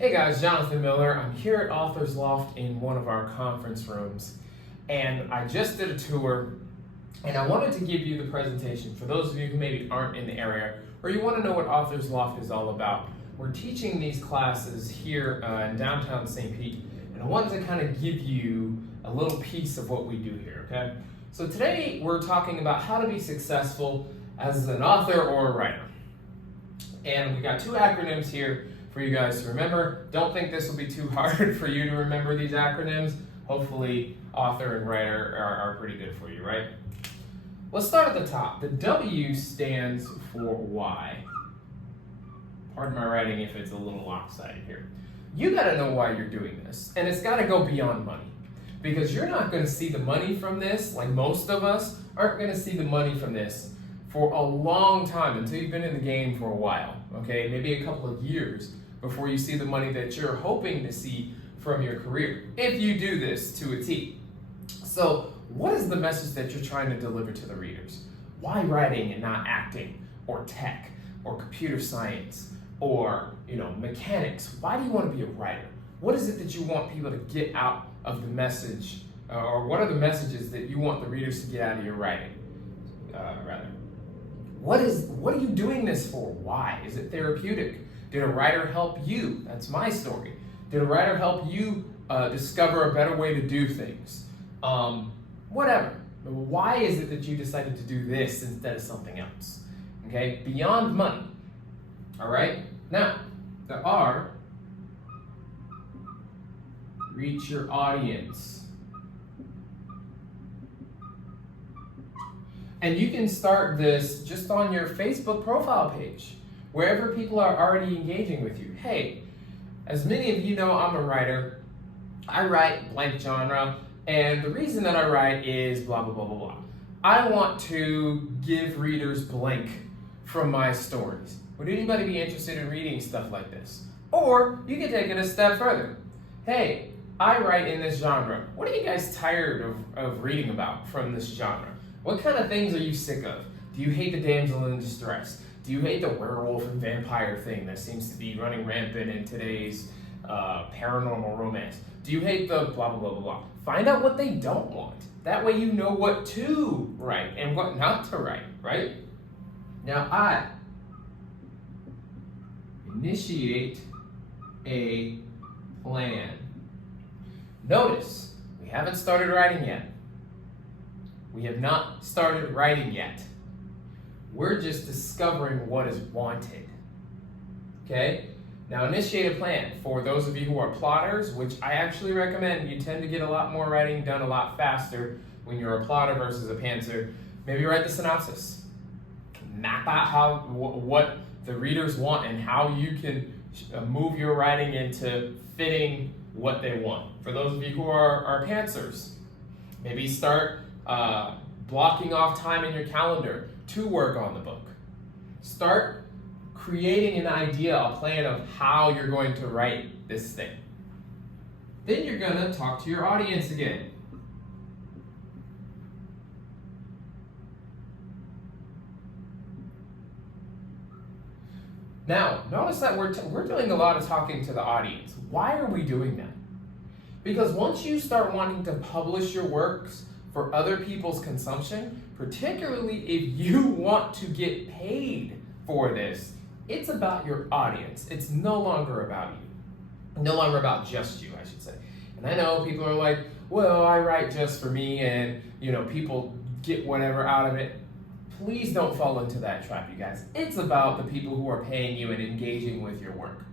Hey guys, Jonathan Miller. I'm here at Authors Loft in one of our conference rooms, and I just did a tour, and I wanted to give you the presentation for those of you who maybe aren't in the area or you want to know what Authors Loft is all about. We're teaching these classes here in downtown St. Pete, and I wanted to kind of give you a little piece of what we do here, okay? So today we're talking about how to be successful as an author or a writer. And we got two acronyms here for you guys to remember. Don't think this will be too hard for you to remember these acronyms. Hopefully, author and writer are pretty good for you, right? Let's start at the top. The W stands for why. Pardon my writing if it's a little lopsided here. You gotta know why you're doing this, and it's gotta go beyond money. Because you're not gonna see the money from this, like most of us aren't gonna see the money from this for a long time, until you've been in the game for a while, okay? Maybe a couple of years before you see the money that you're hoping to see from your career, if you do this to a T. So what is the message that you're trying to deliver to the readers? Why writing and not acting, or tech, or computer science, or mechanics? Why do you want to be a writer? What is it that you want people to get out of the message, or what are the messages that you want the readers to get out of your writing, rather? What are you doing this for? Why? Is it therapeutic? Did a writer help you? That's my story. Did a writer help you discover a better way to do things? Whatever. Why is it that you decided to do this instead of something else? Okay, beyond money. All right? Now, the R, reach your audience. And you can start this just on your Facebook profile page, wherever people are already engaging with you. Hey, as many of you know, I'm a writer. I write blank genre, and the reason that I write is blah, blah, blah, blah, blah. I want to give readers blank from my stories. Would anybody be interested in reading stuff like this? Or you can take it a step further. Hey, I write in this genre. What are you guys tired of reading about from this genre? What kind of things are you sick of? Do you hate the damsel in distress? Do you hate the werewolf and vampire thing that seems to be running rampant in today's paranormal romance? Do you hate the blah, blah, blah, blah, blah? Find out what they don't want. That way you know what to write and what not to write, right? Now I initiate a plan. Notice, we haven't started writing yet. We have not started writing yet. We're just discovering what is wanted. Okay? Now initiate a plan. For those of you who are plotters, which I actually recommend, you tend to get a lot more writing done a lot faster when you're a plotter versus a pantser. Maybe write the synopsis. Map out what the readers want and how you can move your writing into fitting what they want. For those of you who are pantsers, maybe start blocking off time in your calendar to work on the book. Start creating an idea, a plan of how you're going to write this thing. Then you're going to talk to your audience again. Now, notice that we're doing a lot of talking to the audience. Why are we doing that? Because once you start wanting to publish your works for other people's consumption, particularly if you want to get paid for this, it's about your audience. It's no longer about you. No longer about just you, I should say. And I know people are like, well, I write just for me and, people get whatever out of it. Please don't fall into that trap, you guys. It's about the people who are paying you and engaging with your work,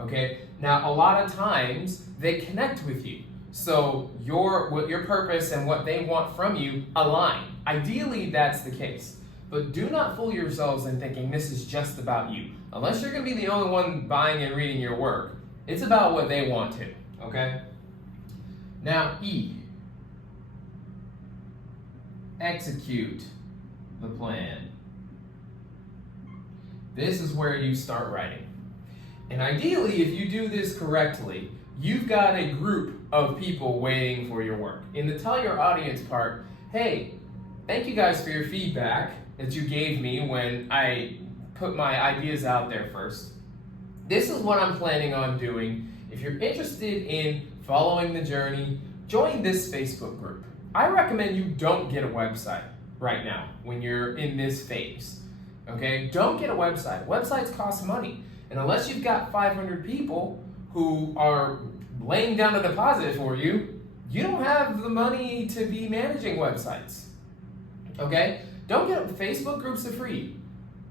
okay? Now, a lot of times, they connect with you. So your purpose and what they want from you align. Ideally, that's the case. But do not fool yourselves in thinking this is just about you. Unless you're going to be the only one buying and reading your work, it's about what they want to, okay? Now, E. Execute the plan. This is where you start writing. And ideally, if you do this correctly, you've got a group of people waiting for your work. In the tell your audience part, hey, thank you guys for your feedback that you gave me when I put my ideas out there first. This is what I'm planning on doing. If you're interested in following the journey, join this Facebook group. I recommend you don't get a website right now when you're in this phase. Okay? Don't get a website. Websites cost money. And unless you've got 500 people who are laying down a deposit for you, you don't have the money to be managing websites. Okay? Don't get Facebook groups are free.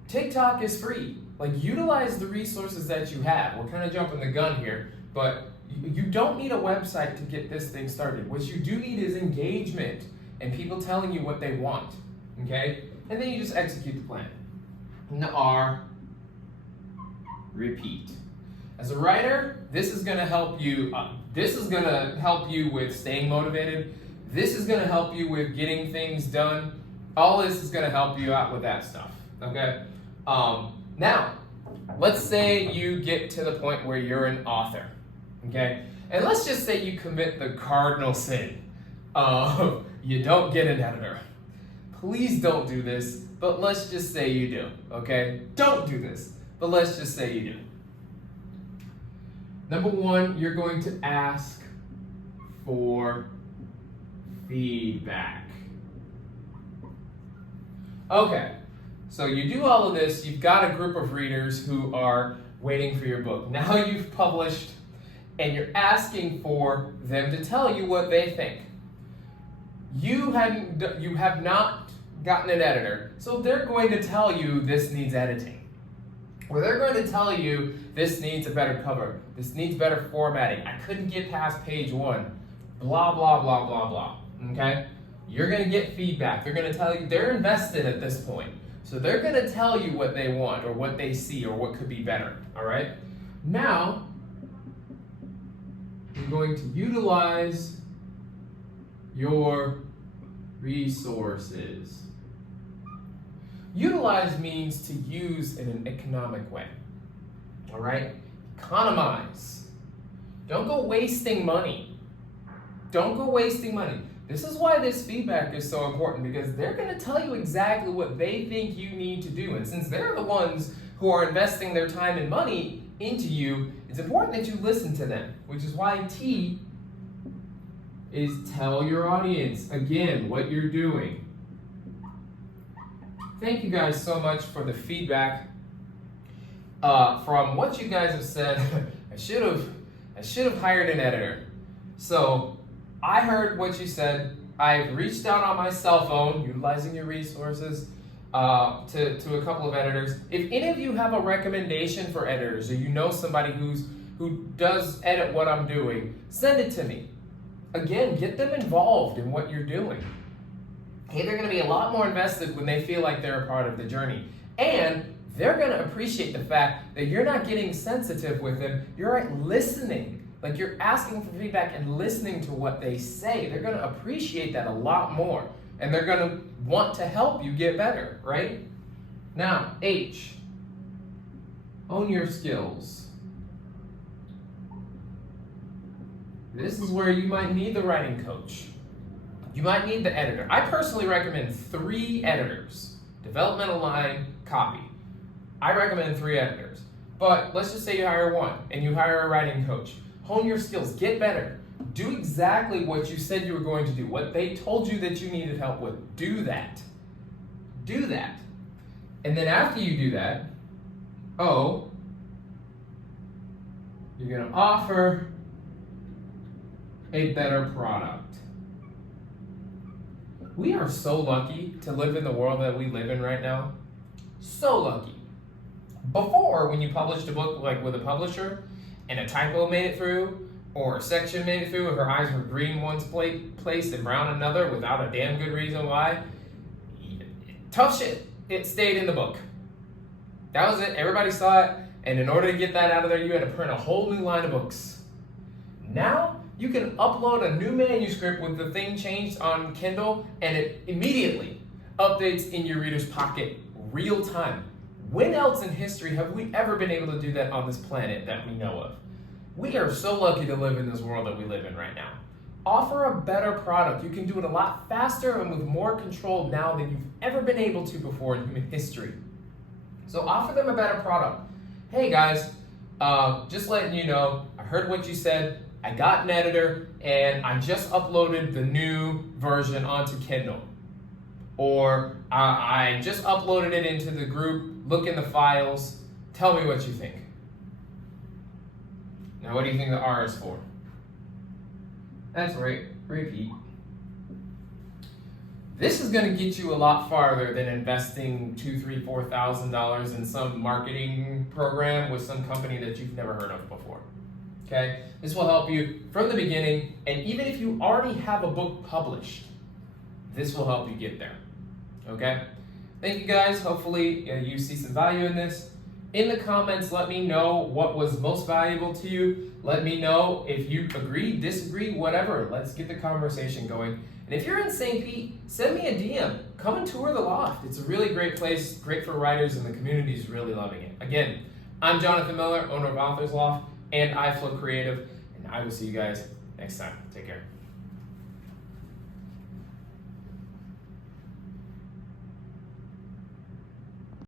TikTok is free. Like, utilize the resources that you have. We're kind of jumping the gun here, but you don't need a website to get this thing started. What you do need is engagement and people telling you what they want. Okay? And then you just execute the plan. And the R, repeat. As a writer, this is going to help you. This is going to help you with staying motivated. This is going to help you with getting things done. All this is going to help you out with that stuff. Okay? Now, let's say you get to the point where you're an author. Okay? And let's just say you commit the cardinal sin of you don't get an editor. Please don't do this, but let's just say you do. Okay? Don't do this, but let's just say you do. Number one, you're going to ask for feedback. Okay, so you do all of this, you've got a group of readers who are waiting for your book. Now you've published, and you're asking for them to tell you what they think. You have not gotten an editor, so they're going to tell you this needs editing. Or they're going to tell you this needs a better cover, this needs better formatting, I couldn't get past page 1, blah, blah, blah, blah, blah, okay? You're going to get feedback. They're going to tell you, they're invested at this point. So they're going to tell you what they want or what they see or what could be better, all right? Now, you're going to utilize your resources. Utilize means to use in an economic way, all right? Economize. Don't go wasting money. Don't go wasting money. This is why this feedback is so important, because they're going to tell you exactly what they think you need to do. And since they're the ones who are investing their time and money into you, it's important that you listen to them, which is why T is tell your audience, again, what you're doing. Thank you guys so much for the feedback. From what you guys have said, I should have hired an editor. So I heard what you said. I've reached out on my cell phone, utilizing your resources, to a couple of editors. If any of you have a recommendation for editors, or you know somebody who does edit what I'm doing, send it to me. Again, get them involved in what you're doing. Hey, they're going to be a lot more invested when they feel like they're a part of the journey. And they're going to appreciate the fact that you're not getting sensitive with them. You're listening. Like, you're asking for feedback and listening to what they say. They're going to appreciate that a lot more. And they're going to want to help you get better, right? Now, H, own your skills. This is where you might need the writing coach. You might need the editor. I personally recommend 3 editors. Developmental line, copy. I recommend 3 editors. But let's just say you hire 1 and you hire a writing coach. Hone your skills, get better. Do exactly what you said you were going to do. What they told you that you needed help with, do that. Do that. And then after you do that, O, you're going to offer a better product. We are so lucky to live in the world that we live in right now. So lucky. Before, when you published a book like with a publisher and a typo made it through, or a section made it through and her eyes were green one place and brown another without a damn good reason why, tough shit. It stayed in the book. That was it. Everybody saw it. And in order to get that out of there, you had to print a whole new line of books. Now, you can upload a new manuscript with the thing changed on Kindle, and it immediately updates in your reader's pocket real time. When else in history have we ever been able to do that on this planet that we know of? We are so lucky to live in this world that we live in right now. Offer a better product. You can do it a lot faster and with more control now than you've ever been able to before in human history. So offer them a better product. Hey guys, Just letting you know, I heard what you said. I got an editor, and I just uploaded the new version onto Kindle. Or I just uploaded it into the group. Look in the files. Tell me what you think. Now, what do you think the R is for? That's right, repeat. This is going to get you a lot farther than investing $2,000, $3,000, $4,000 in some marketing program with some company that you've never heard of before. Okay? This will help you from the beginning, and even if you already have a book published, this will help you get there. Okay? Thank you guys. Hopefully you see some value in this. In the comments, let me know what was most valuable to you. Let me know if you agree, disagree, whatever. Let's get the conversation going. And if you're in St. Pete, send me a DM. Come and tour the Loft. It's a really great place, great for writers, and the community is really loving it. Again, I'm Jonathan Miller, owner of Authors Loft and iFlow Creative, and I will see you guys next time. Take care.